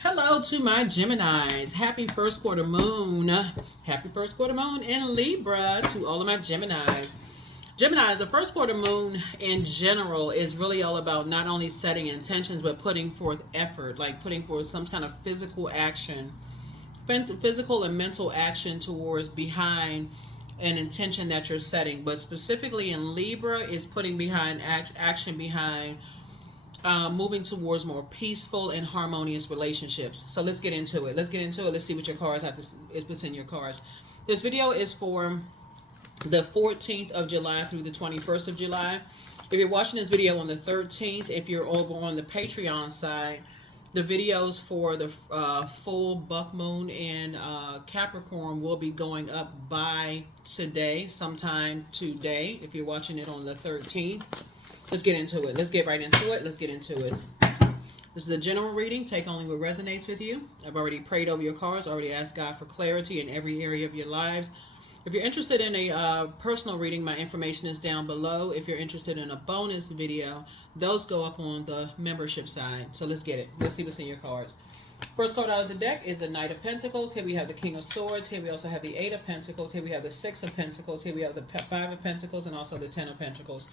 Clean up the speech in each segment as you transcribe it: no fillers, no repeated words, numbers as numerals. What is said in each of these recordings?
Hello to my Geminis. Happy first quarter moon. Happy first quarter moon in Libra to all of my Geminis. Geminis, the first quarter moon in general is really all about not only setting intentions but putting forth effort, like putting forth some kind of physical action, physical and mental action towards behind an intention that you're setting. But specifically in Libra is putting behind action behind moving towards more peaceful and harmonious relationships. So let's get into it. Let's see what your cards have to is what's in your cards. This video is for the 14th of July through the 21st of July. If you're watching this video on the 13th, if you're over on the Patreon side, the videos for the full buck moon in Capricorn will be going up by today, sometime today, if you're watching it on the 13th. Let's get into it. Let's get right into it. Let's get into it. This is a general reading. Take only what resonates with you. I've already prayed over your cards, already asked God for clarity in every area of your lives. If you're interested in a personal reading, my information is down below. If you're interested in a bonus video, those go up on the membership side. So let's get it. Let's see what's in your cards. First card out of the deck is the Knight of Pentacles. Here we have the King of Swords. Here we also have the Eight of Pentacles. Here we have the Six of Pentacles. Here we have the Five of Pentacles and also the Ten of Pentacles.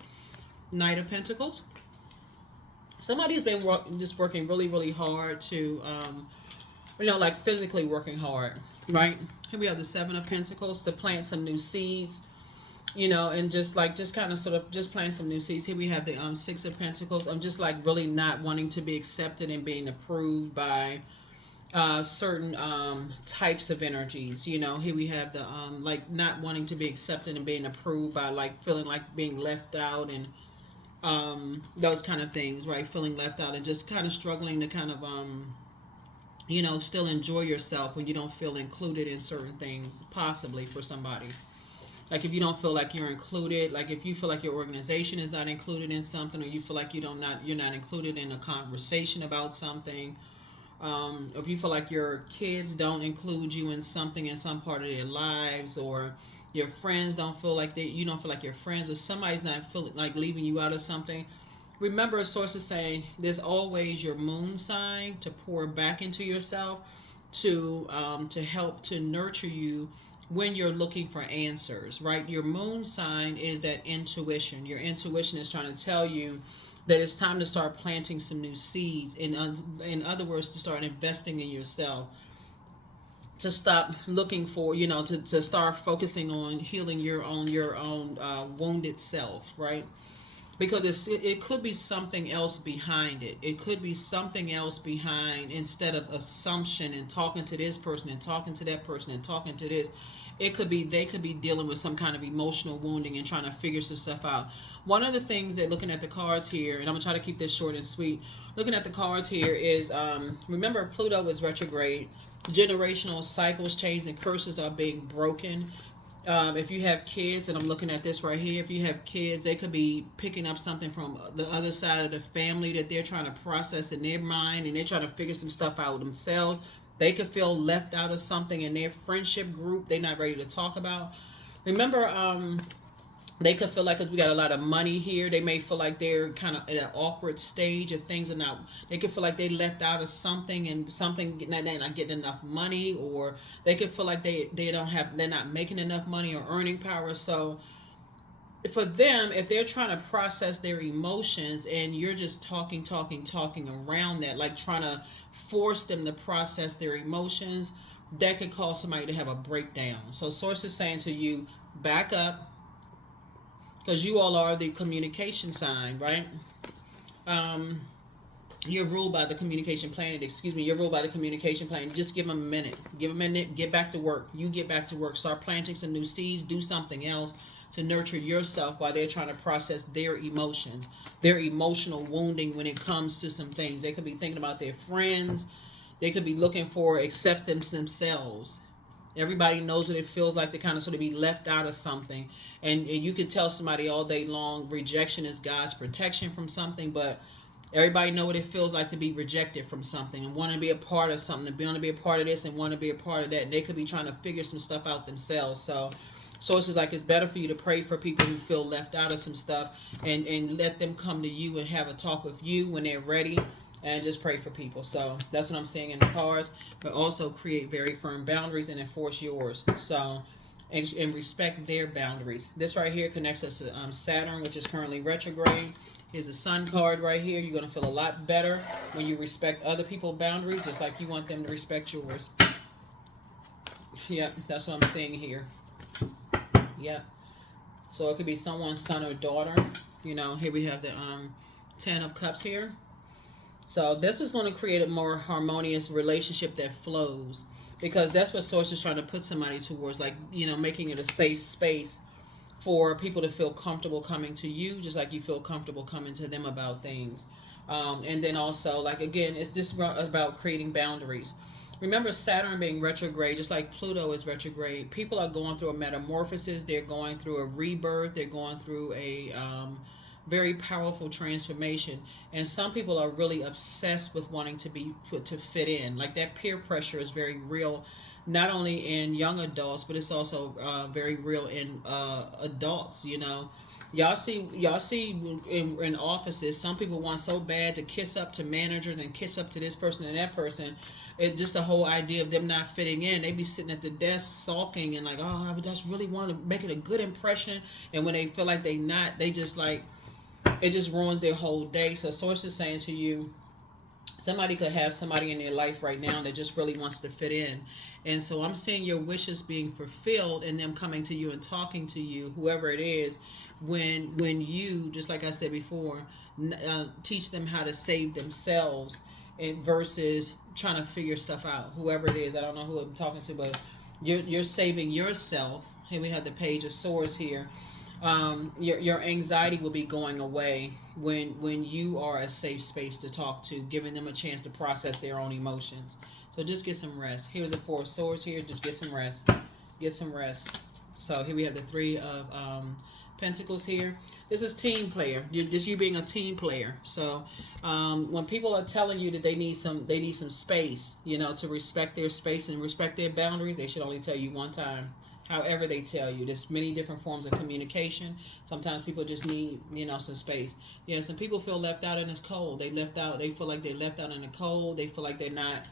Knight of Pentacles. Somebody's been just working really, really hard to, like physically working hard, right? Here we have the Seven of Pentacles to plant some new seeds, and just kind of sort of just plant some new seeds. Here we have the Six of Pentacles. I'm just like really not wanting to be accepted and being approved by certain types of energies. Here we have the like not wanting to be accepted and being approved by like feeling like being left out and those kind of things, right? Feeling left out and just kind of struggling to kind of still enjoy yourself when you don't feel included in certain things, possibly for somebody. Like if you don't feel like you're included, like if you feel like your organization is not included in something, or you feel like you're not included in a conversation about something, if you feel like your kids don't include you in something in some part of their lives, or your friends don't feel like you don't feel like your friends, or somebody's not feeling like leaving you out of something. Remember, a source is saying there's always your moon sign to pour back into yourself to help to nurture you when you're looking for answers, right? Your moon sign is that intuition. Your intuition is trying to tell you that it's time to start planting some new seeds. In other words, to start investing in yourself. To stop looking for, to start focusing on healing your own wounded self, right? Because it could be something else behind it. It could be something else behind, instead of assumption and talking to this person and talking to that person and talking to this. It could be they could be dealing with some kind of emotional wounding and trying to figure some stuff out. One of the things that, looking at the cards here, and I'm gonna try to keep this short and sweet. Looking at the cards here is remember, Pluto is retrograde. Generational cycles, chains, and curses are being broken. If you have kids, and I'm looking at this right here, if you have kids, they could be picking up something from the other side of the family that they're trying to process in their mind, and they're trying to figure some stuff out themselves. They could feel left out of something in their friendship group they're not ready to talk about. Remember, they could feel like, because we got a lot of money here, they may feel like they're kind of at an awkward stage of things, and not, they could feel like they left out of something, and they're not getting enough money, or they could feel like they're not making enough money or earning power. So for them, if they're trying to process their emotions and you're just talking around that, like trying to force them to process their emotions, that could cause somebody to have a breakdown. So source is saying to you, back up, because you all are the communication sign, right? You're ruled by the communication planet. You're ruled by the communication planet. Just give them a minute. Give them a minute. Get back to work. You get back to work. Start planting some new seeds. Do something else to nurture yourself while they're trying to process their emotions, their emotional wounding when it comes to some things. They could be thinking about their friends. They could be looking for acceptance themselves. Everybody knows what it feels like to kind of sort of be left out of something. And you could tell somebody all day long rejection is God's protection from something, but everybody know what it feels like to be rejected from something and want to be a part of something, and want to be a part of this and want to be a part of that. And they could be trying to figure some stuff out themselves. So sources like, it's better for you to pray for people who feel left out of some stuff, and let them come to you and have a talk with you when they're ready. and just pray for people. So that's what I'm seeing in the cards. But also create very firm boundaries and enforce yours. So, and respect their boundaries. This right here connects us to Saturn, which is currently retrograde. Here's a Sun card right here. You're going to feel a lot better when you respect other people's boundaries, just like you want them to respect yours. Yep, that's what I'm seeing here. Yep. So it could be someone's son or daughter. You know, here we have the 10 of Cups here. So this is going to create a more harmonious relationship that flows, because that's what Source is trying to put somebody towards, like, you know, making it a safe space for people to feel comfortable coming to you, just like you feel comfortable coming to them about things. And then also, like, again, it's just about creating boundaries. Remember, Saturn being retrograde, just like Pluto is retrograde, people are going through a metamorphosis. They're going through a rebirth. They're going through a very powerful transformation. And some people are really obsessed with wanting to fit in. Like, that peer pressure is very real, not only in young adults, but it's also very real in adults. You know, y'all see in offices, some people want so bad to kiss up to managers and kiss up to this person and that person. It just the whole idea of them not fitting in. They be sitting at the desk sulking and like, oh, I just really want to make it a good impression. And when they feel like they not, they just like, it just ruins their whole day. So Source is saying to you, somebody could have somebody in their life right now that just really wants to fit in. And so I'm seeing your wishes being fulfilled and them coming to you and talking to you, whoever it is, when you, just like I said before, teach them how to save themselves, and versus trying to figure stuff out. Whoever it is, I don't know who I'm talking to, but you're saving yourself. Here we have the Page of Swords here. Your anxiety will be going away when you are a safe space to talk to, giving them a chance to process their own emotions. So just get some rest. Here's a Four of Swords here. Just get some rest. Get some rest. So here we have the Three of Pentacles here. This is team player. You being a team player. So when people are telling you that they need some space, you know, to respect their space and respect their boundaries, they should only tell you one time. However they tell you. There's many different forms of communication. Sometimes people just need, you know, some space. Yeah, some people feel left out in the cold. They feel like they left out in the cold. They feel like they're not,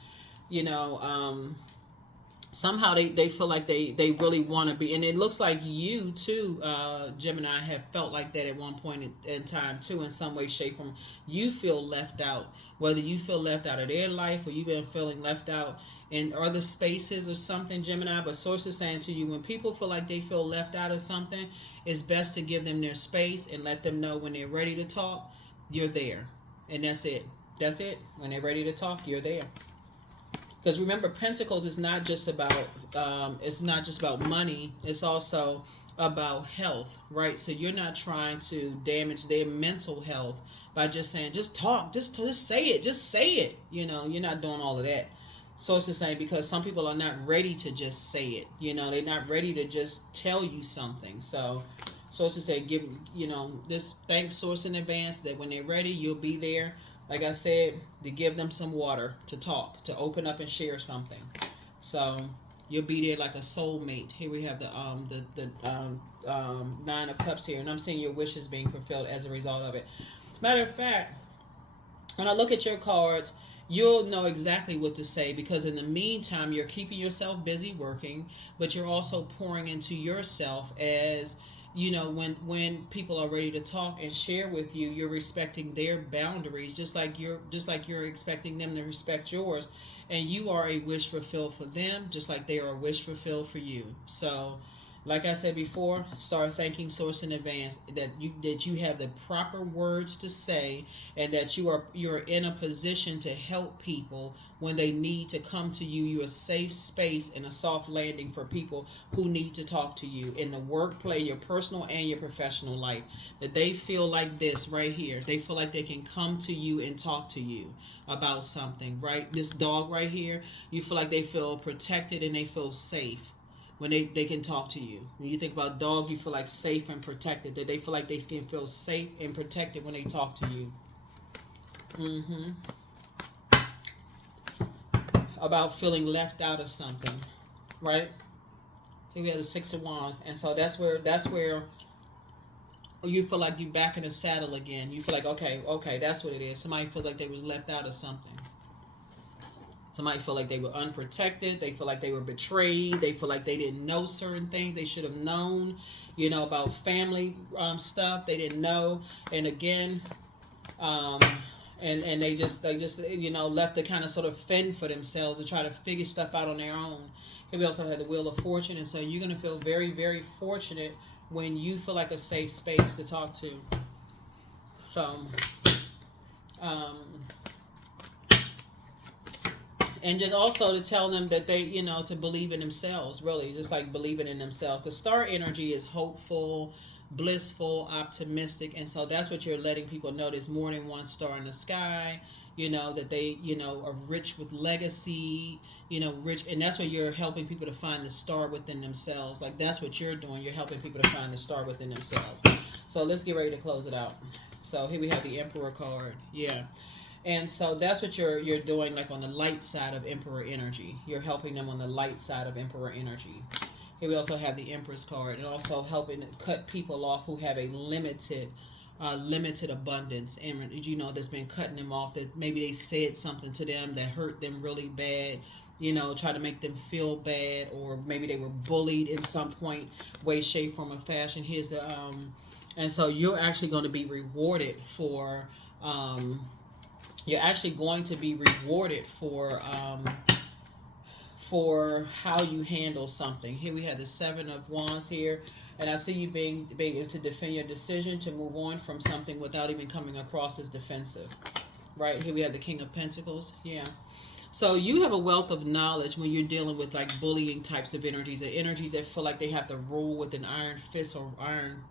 you know, somehow they feel like they really want to be. And it looks like you too, Gemini, have felt like that at one point in time too, in some way, shape, form. You feel left out. Whether you feel left out of their life or you've been feeling left out in other spaces or something, Gemini. But Source is saying to you, when people feel like they feel left out of something, it's best to give them their space and let them know when they're ready to talk, you're there. And that's it. That's it. When they're ready to talk, you're there. Because remember, Pentacles is not just about money. It's also about health, right? So you're not trying to damage their mental health by just saying, just talk, just say it. You know, you're not doing all of that. Source is saying, because some people are not ready to just say it. You know, they're not ready to just tell you something. So Source is saying, thank Source in advance that when they're ready, you'll be there. Like I said, to give them some water, to talk, to open up and share something. So you'll be there like a soulmate. Here we have the Nine of Cups here, and I'm seeing your wishes being fulfilled as a result of it. Matter of fact, when I look at your cards, you'll know exactly what to say, because in the meantime, you're keeping yourself busy working, but you're also pouring into yourself as, you know, when people are ready to talk and share with you, you're respecting their boundaries, just like you're expecting them to respect yours, and you are a wish fulfilled for them, just like they are a wish fulfilled for you. So, like I said before, start thanking Source in advance that you have the proper words to say, and that you're in a position to help people when they need to come to you. You're a safe space and a soft landing for people who need to talk to you in the workplace, your personal and your professional life. That they feel like this right here. They feel like they can come to you and talk to you about something, right? This dog right here, you feel like they feel protected and they feel safe when they can talk to you. When you think about dogs, you feel like safe and protected. That they feel like they can feel safe and protected when they talk to you. About feeling left out of something, right? Here we have the Six of Wands, and so that's where you feel like you back in the saddle again. You feel like, okay, that's what it is. Somebody feels like they was left out of something. Somebody feel like they were unprotected. They feel like they were betrayed. They feel like they didn't know certain things they should have known, about family stuff they didn't know. And again, and they just left to kind of sort of fend for themselves and try to figure stuff out on their own. Here we also had the Wheel of Fortune, and so you're going to feel very, very fortunate when you feel like a safe space to talk to. So, and just also to tell them that they, to believe in themselves, really, just like believing in themselves. Because star energy is hopeful, blissful, optimistic, and so that's what you're letting people know. There's more than one star in the sky, that they, are rich with legacy, rich, and that's what you're helping people to find the star within themselves. Like, that's what you're doing. You're helping people to find the star within themselves. So let's get ready to close it out. So here we have the Emperor card. Yeah. And so that's what you're doing, like on the light side of Emperor energy. You're helping them on the light side of Emperor energy. Here we also have the Empress card, and also helping cut people off who have a limited abundance, and that's been cutting them off. That maybe they said something to them that hurt them really bad. Try to make them feel bad, or maybe they were bullied in some point, way, shape, form, or fashion. Here's the and so you're actually going to be rewarded for. You're actually going to be rewarded for how you handle something. Here we have the Seven of Wands here, and I see you being able to defend your decision to move on from something without even coming across as defensive. Right here we have the King of Pentacles. Yeah. So you have a wealth of knowledge when you're dealing with like bullying types of energies, the energies that feel like they have to rule with an iron fist or iron,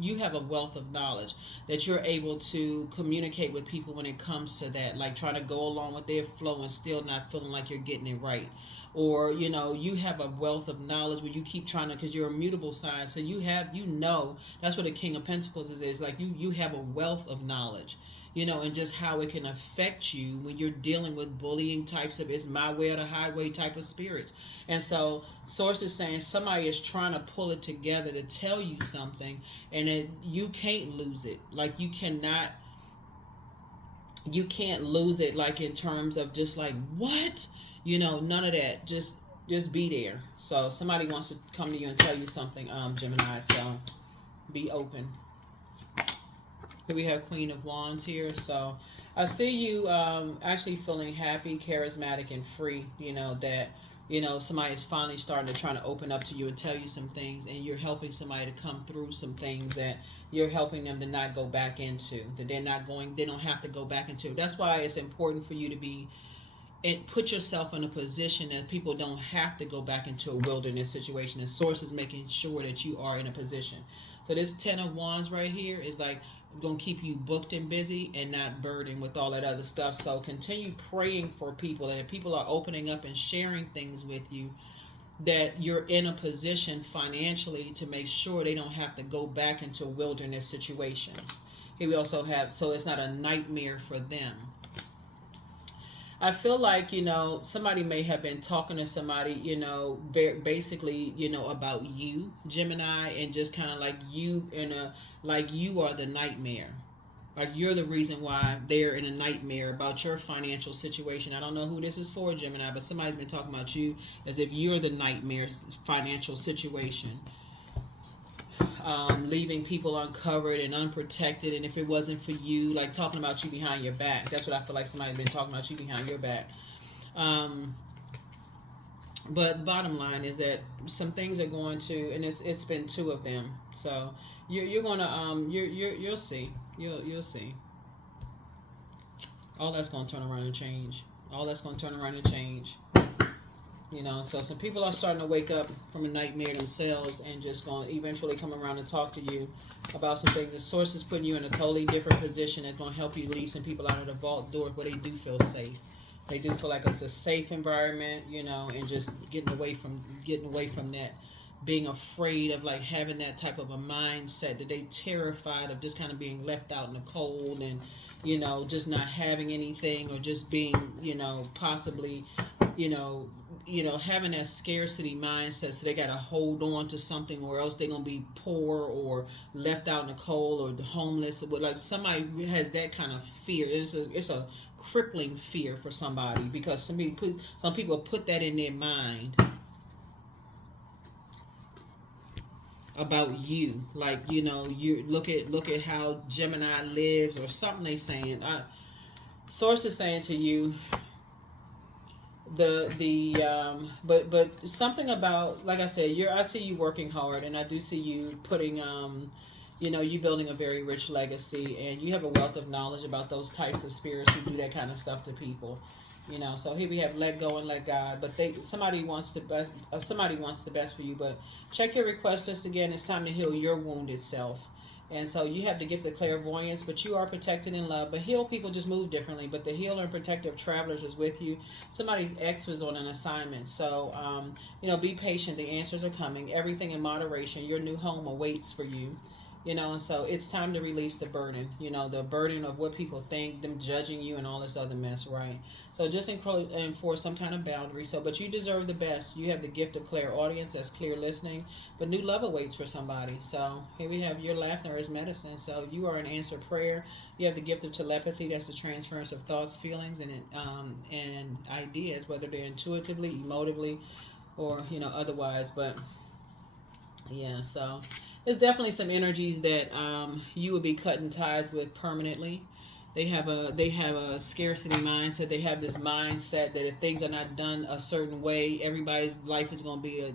you have a wealth of knowledge that you're able to communicate with people when it comes to that, like trying to go along with their flow and still not feeling like you're getting it right. Or, you have a wealth of knowledge where you keep trying to, because you're a mutable sign. So that's what the King of Pentacles is like you have a wealth of knowledge. And just how it can affect you when you're dealing with bullying types of, it's my way or the highway type of spirits. And so Source is saying somebody is trying to pull it together to tell you something, and you can't lose it. Like you can't lose it, like in terms of just like, what? None of that. Just be there. So somebody wants to come to you and tell you something, Gemini, so be open. We have Queen of Wands here. So I see you actually feeling happy, charismatic, and free. That somebody is finally starting to try to open up to you and tell you some things, and you're helping somebody to come through some things that you're helping them to not go back into, that they don't have to go back into. That's why it's important for you to be and put yourself in a position that people don't have to go back into a wilderness situation. And Source is making sure that you are in a position. So this 10 of Wands right here is like going to keep you booked and busy and not burdened with all that other stuff. So continue praying for people, and if people are opening up and sharing things with you, that you're in a position financially to make sure they don't have to go back into wilderness situations. Here we also have, so it's not a nightmare for them. I feel like, somebody may have been talking to somebody, basically, about you, Gemini, and just kind of like you you are the nightmare. Like you're the reason why they're in a nightmare about your financial situation. I don't know who this is for, Gemini, but somebody's been talking about you as if you're the nightmare financial situation. Leaving people uncovered and unprotected, and if it wasn't for you, like talking about you behind your back. That's what I feel like somebody's been talking about you behind your back. But bottom line is that some things are going to, and it's been two of them. So you're gonna you'll see. You'll see. All that's gonna turn around and change. So some people are starting to wake up from a nightmare themselves and just going to eventually come around and talk to you about some things. The Source is putting you in a totally different position that's going to help you leave some people out of the vault door where they do feel safe. They do feel like it's a safe environment, and just getting away from that, being afraid of like having that type of a mindset that they terrified of just kind of being left out in the cold and, just not having anything, or just being, possibly, you know, having that scarcity mindset, so they got to hold on to something, or else they're gonna be poor or left out in the cold or homeless. But like somebody has that kind of fear, it's a crippling fear for somebody, because some people put that in their mind about you. Like, you look at how Gemini lives or something. They saying, source is saying to you, but something about, like I said, I see you working hard, and I do see you putting you building a very rich legacy, and you have a wealth of knowledge about those types of spirits who do that kind of stuff to people. So here we have let go and let God, but somebody wants the best for you. But check your request list again. It's time to heal your wounded self. And so you have the gift of clairvoyance, but you are protected in love. But healed people just move differently. But the healer and protector of travelers is with you. Somebody's ex was on an assignment. So, be patient. The answers are coming. Everything in moderation. Your new home awaits for you. And so it's time to release the burden, the burden of what people think, them judging you and all this other mess, right? So just enforce some kind of boundary. But you deserve the best. You have the gift of clairaudience, that's clear listening, but new love awaits for somebody. So here we have your laughter is medicine. So you are an answered prayer. You have the gift of telepathy, that's the transference of thoughts, feelings, and ideas, whether they're intuitively, emotively, or, otherwise. But yeah, so there's definitely some energies that you will be cutting ties with permanently. They have a scarcity mindset. They have this mindset that if things are not done a certain way, everybody's life is going to be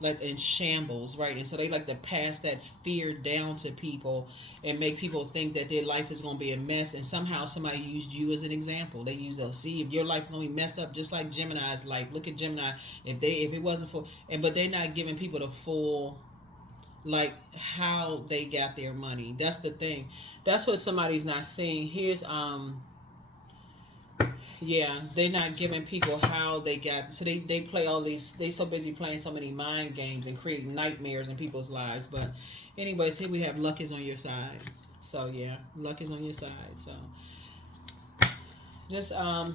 like in shambles, right? And so they like to pass that fear down to people and make people think that their life is going to be a mess. And somehow somebody used you as an example. They use, see, if your life is going to be messed up, just like Gemini's life. Look at Gemini. If it wasn't for, but they're not giving people the full, like, how they got their money. That's the thing. That's what somebody's not seeing. Here's they're not giving people how they got. So they play all these. They so busy playing so many mind games and creating nightmares in people's lives. But anyways, here we have luck is on your side. So yeah, luck is on your side. So just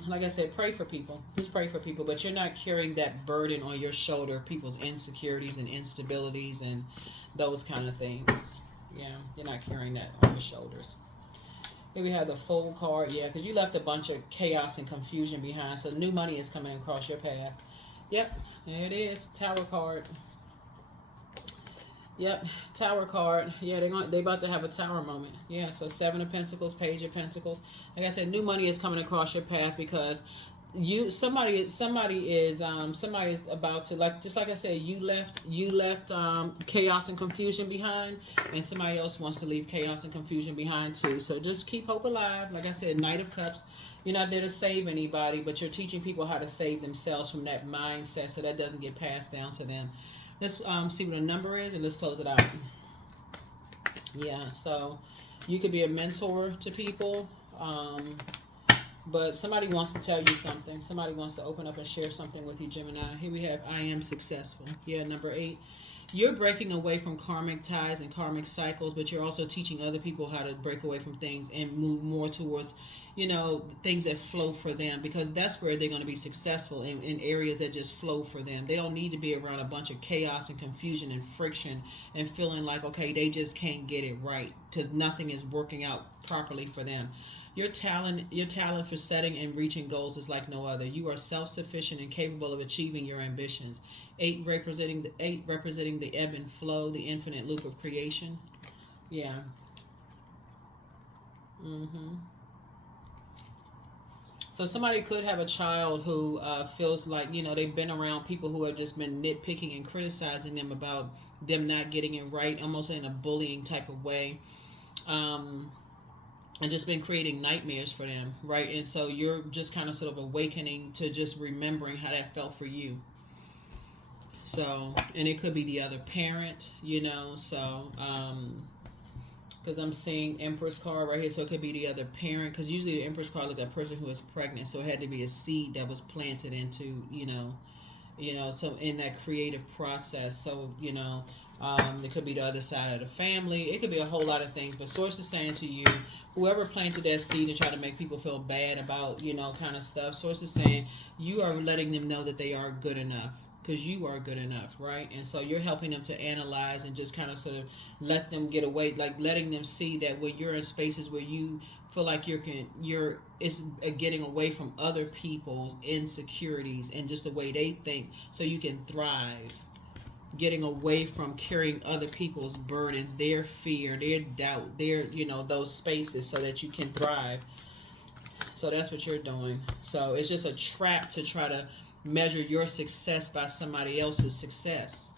like I said, pray for people. Just pray for people, but you're not carrying that burden on your shoulder, people's insecurities and instabilities and those kind of things. Yeah, you're not carrying that on your shoulders. Here we have the Fool card. Yeah, because you left a bunch of chaos and confusion behind. So new money is coming across your path. Yep, there it is. Tower card. Yep, Tower card. Yeah, they about to have a tower moment. Yeah, so 7 of Pentacles, Page of Pentacles. Like I said, new money is coming across your path because somebody is about to, just like I said, you left chaos and confusion behind, and somebody else wants to leave chaos and confusion behind too. So just keep hope alive. Like I said, Knight of Cups. You're not there to save anybody, but you're teaching people how to save themselves from that mindset so that doesn't get passed down to them. Let's see what the number is, and let's close it out. Yeah, so you could be a mentor to people, but somebody wants to tell you something. Somebody wants to open up and share something with you, Gemini. Here we have I am successful. Yeah, number 8. You're breaking away from karmic ties and karmic cycles, but you're also teaching other people how to break away from things and move more towards, things that flow for them, because that's where they're going to be successful in areas that just flow for them. They don't need to be around a bunch of chaos and confusion and friction and feeling like, okay, they just can't get it right because nothing is working out properly for them. Your talent for setting and reaching goals is like no other. You are self-sufficient and capable of achieving your ambitions. 8 representing the ebb and flow, the infinite loop of creation. Yeah. So somebody could have a child who feels like, they've been around people who have just been nitpicking and criticizing them about them not getting it right, almost in a bullying type of way. And just been creating nightmares for them, right? And so you're just kind of sort of awakening to just remembering how that felt for you. So, and it could be the other parent, so, because I'm seeing Empress card right here, so it could be the other parent, because usually the Empress card look like a person who is pregnant, so it had to be a seed that was planted into, so in that creative process, so, It could be the other side of the family. It could be a whole lot of things. But Source is saying to you, whoever planted that seed to try to make people feel bad about, kind of stuff, Source is saying you are letting them know that they are good enough. Because you are good enough, right? And so you're helping them to analyze and just kind of sort of let them get away, like letting them see that when you're in spaces where you feel like it's getting away from other people's insecurities and just the way they think, so you can thrive. Getting away from carrying other people's burdens, their fear, their doubt, their those spaces, so that you can thrive. So that's what you're doing. So it's just a trap to try to measure your success by somebody else's success.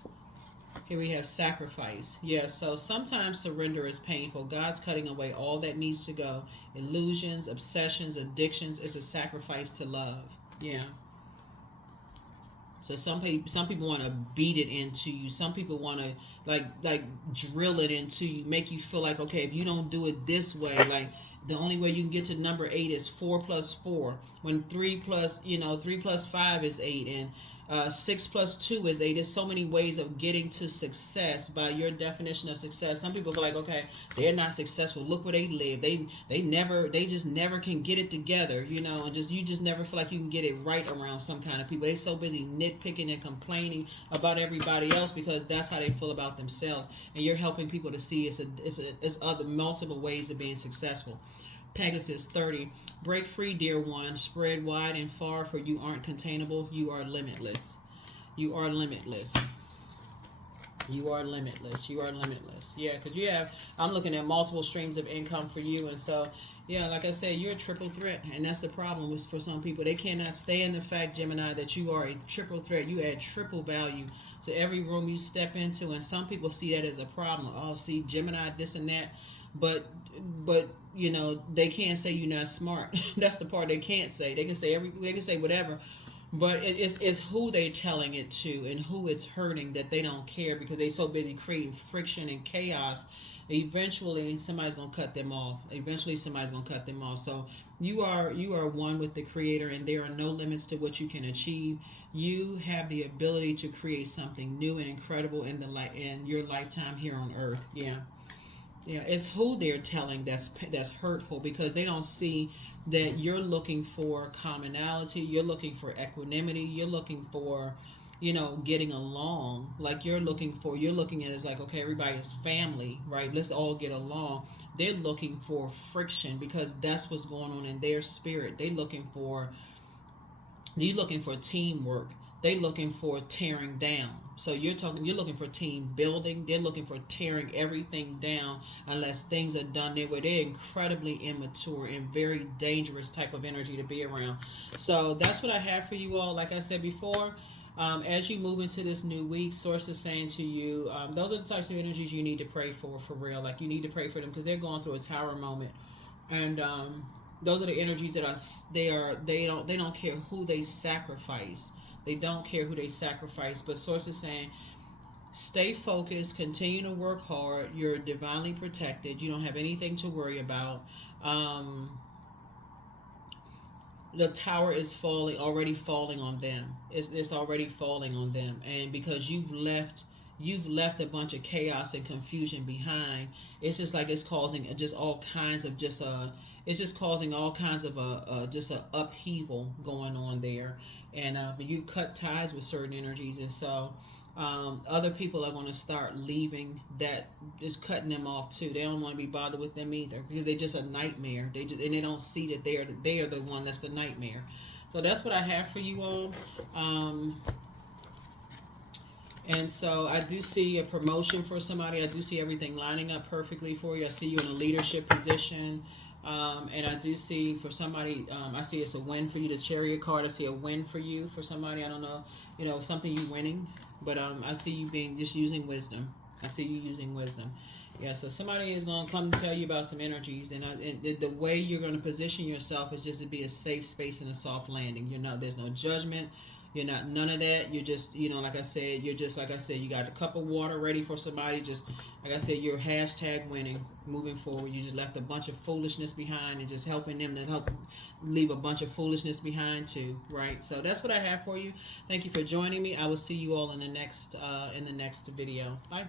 Here we have sacrifice. Yeah, so sometimes surrender is painful. God's cutting away all that needs to go. Illusions, obsessions, addictions. It's a sacrifice to love. Yeah. So some people want to beat it into you. Some people want to like drill it into you, make you feel like, okay, if you don't do it this way, like the only way you can get to number 8 is 4 plus 4. When 3 plus 5 is 8, and 6 plus 2 is 8. There's so many ways of getting to success by your definition of success. Some people feel like, okay, they're not successful. Look where they live. They just never can get it together, and you just never feel like you can get it right around some kind of people. They're so busy nitpicking and complaining about everybody else because that's how they feel about themselves. And you're helping people to see it's other multiple ways of being successful. Pegasus 30. Break free, dear one. Spread wide and far, for you aren't containable. You are limitless. You are limitless. You are limitless. You are limitless. Yeah, because I'm looking at multiple streams of income for you. And so, yeah, like I said, you're a triple threat. And that's the problem with for some people. They cannot stand the fact, Gemini, that you are a triple threat. You add triple value to every room you step into. And some people see that as a problem. Oh, see, Gemini, this and that. But they can't say you're not smart. That's the part they can't say. They can say whatever, but it's who they're telling it to and who it's hurting that they don't care, because they're so busy creating friction and chaos. Eventually somebody's gonna cut them off. So you are one with the Creator, and there are no limits to what you can achieve. You have the ability to create something new and incredible in your lifetime here on earth. Yeah, it's who they're telling that's hurtful, because they don't see that you're looking for commonality, you're looking for equanimity, you're looking for, getting along. Like you're looking at it as like, okay, everybody is family, right? Let's all get along. They're looking for friction because that's what's going on in their spirit. They're looking for teamwork. They're looking for tearing down. So you're looking for team building. They're looking for tearing everything down unless things are done there, where they're incredibly immature and very dangerous type of energy to be around. So that's what I have for you all. Like I said before, as you move into this new week, Source is saying to you, those are the types of energies you need to pray for real. Like you need to pray for them because they're going through a tower moment. And those are the energies that they don't care who they sacrifice. They don't care who they sacrifice. But Source is saying, stay focused, continue to work hard. You're divinely protected. You don't have anything to worry about. The tower is already falling on them. It's already falling on them. And because you've left a bunch of chaos and confusion behind, it's just like it's causing just all kinds of just an upheaval going on there. And you cut ties with certain energies, and so other people are going to start leaving. That is cutting them off too. They don't want to be bothered with them either, because they're just a nightmare. And they don't see that they are the one that's the nightmare. So that's what I have for you all. And so I do see a promotion for somebody. I do see everything lining up perfectly for you. I see you in a leadership position. And I do see for somebody, I see it's a win for you. The Chariot card, I see a win for you. For somebody, I don't know, something you winning. But I see you using wisdom. I see you using wisdom. Yeah, so somebody is going to come and tell you about some energies. And the way you're going to position yourself is just to be a safe space and a soft landing. There's no judgment. You're not none of that. You're just, like I said, you got a cup of water ready for somebody. Just, like I said, you're hashtag winning, moving forward. You just left a bunch of foolishness behind and just helping them to help leave a bunch of foolishness behind too, right? So that's what I have for you. Thank you for joining me. I will see you all in the next video. Bye.